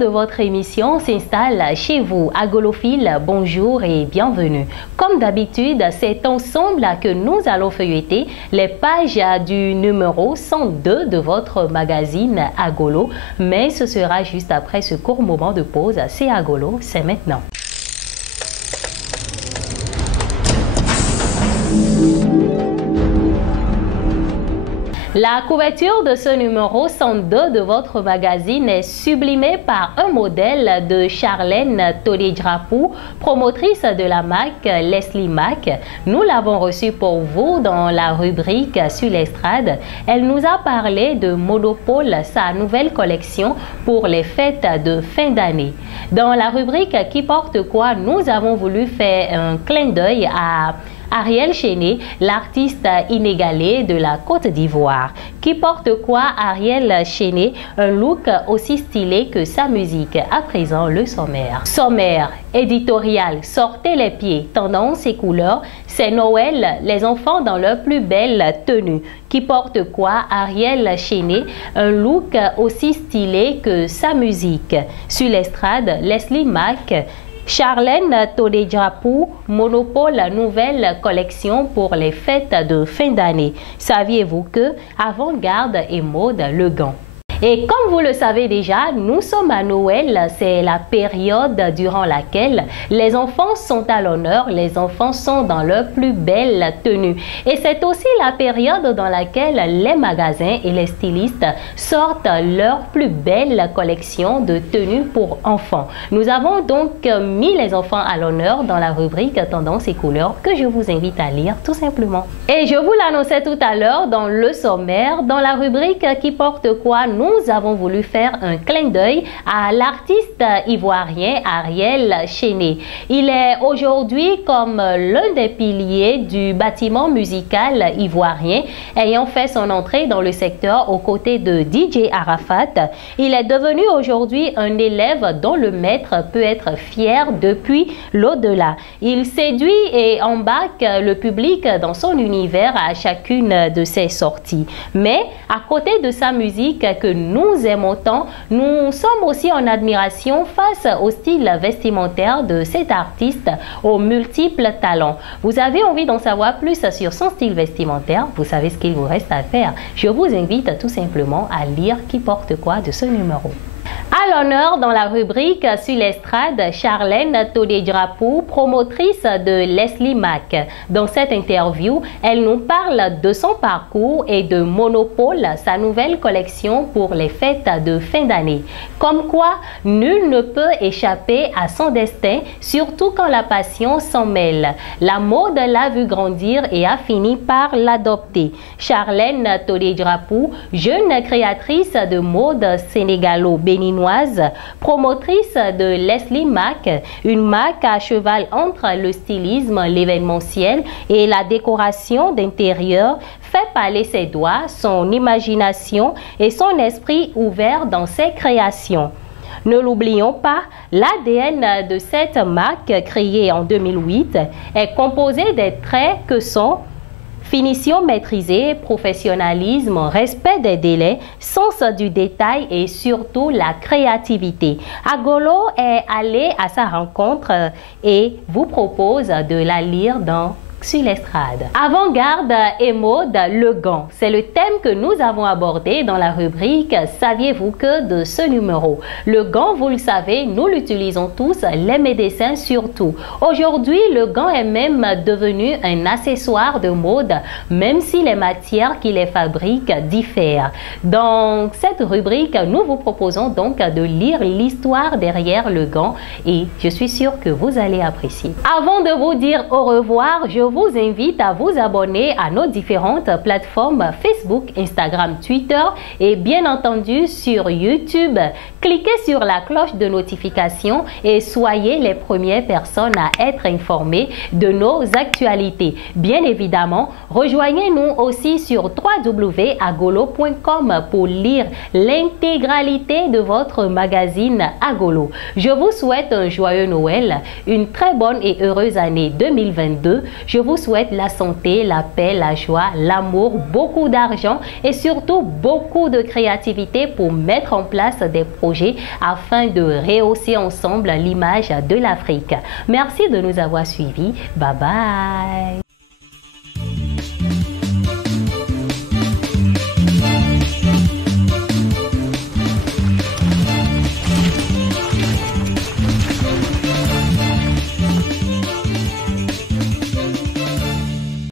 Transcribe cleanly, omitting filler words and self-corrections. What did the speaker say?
de votre émission s'installe chez vous. Agolophile, bonjour et bienvenue. Comme d'habitude, c'est ensemble que nous allons feuilleter les pages du numéro 102 de votre magazine Agolo. Mais ce sera juste après ce court moment de pause. C'est Agolo, c'est maintenant. La couverture de ce numéro 102 de votre magazine est sublimée par un modèle de Charlène Todé-Drapou, promotrice de la marque Leslie Mac. Nous l'avons reçue pour vous dans la rubrique Sur l'estrade. Elle nous a parlé de Monopole, sa nouvelle collection pour les fêtes de fin d'année. Dans la rubrique Qui porte quoi, nous avons voulu faire un clin d'œil à Ariel Chéné, l'artiste inégalé de la Côte d'Ivoire. Qui porte quoi, Ariel Chéné? Un look aussi stylé que sa musique. À présent, le sommaire. Sommaire, éditorial, sortez les pieds, tendance et couleurs. C'est Noël, les enfants dans leur plus belle tenue. Qui porte quoi, Ariel Chéné? Un look aussi stylé que sa musique. Sur l'estrade, Leslie Mac, Charlène Todé-Drapou, Monopole, nouvelle collection pour les fêtes de fin d'année. Saviez-vous que Avant-Garde et Mode Le Gant? Et comme vous le savez déjà, nous sommes à Noël, c'est la période durant laquelle les enfants sont à l'honneur, les enfants sont dans leur plus belle tenue. Et c'est aussi la période dans laquelle les magasins et les stylistes sortent leur plus belle collection de tenues pour enfants. Nous avons donc mis les enfants à l'honneur dans la rubrique Tendance et couleurs que je vous invite à lire tout simplement. Et je vous l'annonçais tout à l'heure dans le sommaire, dans la rubrique Qui porte quoi, nous avons voulu faire un clin d'œil à l'artiste ivoirien Ariel Chéné. Il est aujourd'hui comme l'un des piliers du bâtiment musical ivoirien, ayant fait son entrée dans le secteur aux côtés de DJ Arafat. Il est devenu aujourd'hui un élève dont le maître peut être fier depuis l'au-delà. Il séduit et embarque le public dans son univers à chacune de ses sorties. Mais à côté de sa musique que nous aimons tant, nous sommes aussi en admiration face au style vestimentaire de cet artiste aux multiples talents. Vous avez envie d'en savoir plus sur son style vestimentaire? Vous savez ce qu'il vous reste à faire. Je vous invite tout simplement à lire Qui porte quoi de ce numéro. À l'honneur dans la rubrique Sur l'estrade, Charlène Todé-Drapou, promotrice de Leslie Mac. Dans cette interview, elle nous parle de son parcours et de Monopole, sa nouvelle collection pour les fêtes de fin d'année. Comme quoi, nul ne peut échapper à son destin, surtout quand la passion s'en mêle. La mode l'a vu grandir et a fini par l'adopter. Charlène Todé-Drapou, jeune créatrice de mode sénégalo-béninoise, promotrice de Leslie Mac, une marque à cheval entre le stylisme, l'événementiel et la décoration d'intérieur, fait parler ses doigts, son imagination et son esprit ouvert dans ses créations. Ne l'oublions pas, l'ADN de cette marque créée en 2008 est composé des traits que sont finition maîtrisée, professionnalisme, respect des délais, sens du détail et surtout la créativité. Agolo est allé à sa rencontre et vous propose de la lire dans Sur l'estrade. Avant-garde et mode Le Gant. C'est le thème que nous avons abordé dans la rubrique Saviez-vous que de ce numéro. Le gant, vous le savez, nous l'utilisons tous, les médecins surtout. Aujourd'hui, le gant est même devenu un accessoire de mode, même si les matières qui les fabriquent diffèrent. Dans cette rubrique, nous vous proposons donc de lire l'histoire derrière le gant et je suis sûre que vous allez apprécier. Avant de vous dire au revoir, je vous invite à vous abonner à nos différentes plateformes Facebook, Instagram, Twitter et bien entendu sur YouTube. Cliquez sur la cloche de notification et soyez les premières personnes à être informées de nos actualités. Bien évidemment, rejoignez-nous aussi sur www.agolo.com pour lire l'intégralité de votre magazine Agolo. Je vous souhaite un joyeux Noël, une très bonne et heureuse année 2022. Je vous souhaite la santé, la paix, la joie, l'amour, beaucoup d'argent et surtout beaucoup de créativité pour mettre en place des projets afin de rehausser ensemble l'image de l'Afrique. Merci de nous avoir suivis. Bye bye.